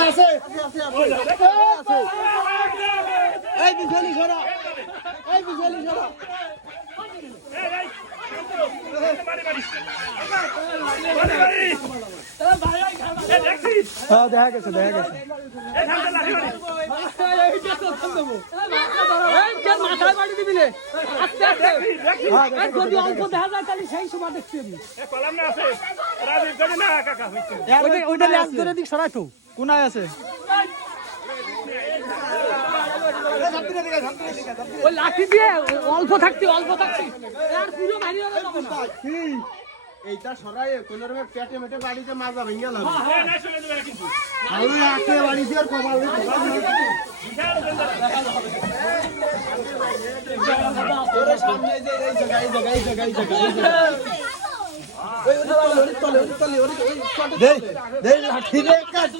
আছে এই বিশালি সরা এই বিশালি সরা হ্যাঁ দেখা গেছে মাথায় বাড়ি দিবি যদি অল্প দেখা যায় তাহলে সেই সময় দেখছি ওইটা ল্যাস ধরে দিক সরাইতো কোনায় আছে ওই লাঠি দিয়ে অল্প থাকতে আর পুরো বাইরে যাবে না এইটা সরাই কোন রকমের পেটে মেটে বাড়িতে মাজা ভেঙে গেল আমি আকে বাড়ি দিয়ে কমাল তোরে সামনে যে এই জায়গায় দে লাঠি রে কাজ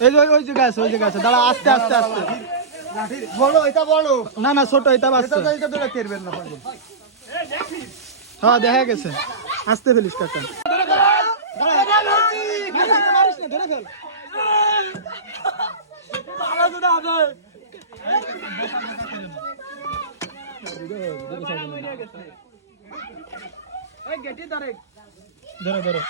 এই ওই জায়গা আছে দাঁড়া আস্তে লাঠি বড় এটা বড় না ছোট এটা বাচ্চা এটা ধরে তেরবেন না পাগল হ্যাঁ দেখা গেছে আস্তে ফেলিস কাকা মারিস না ধরে ফেল ধরে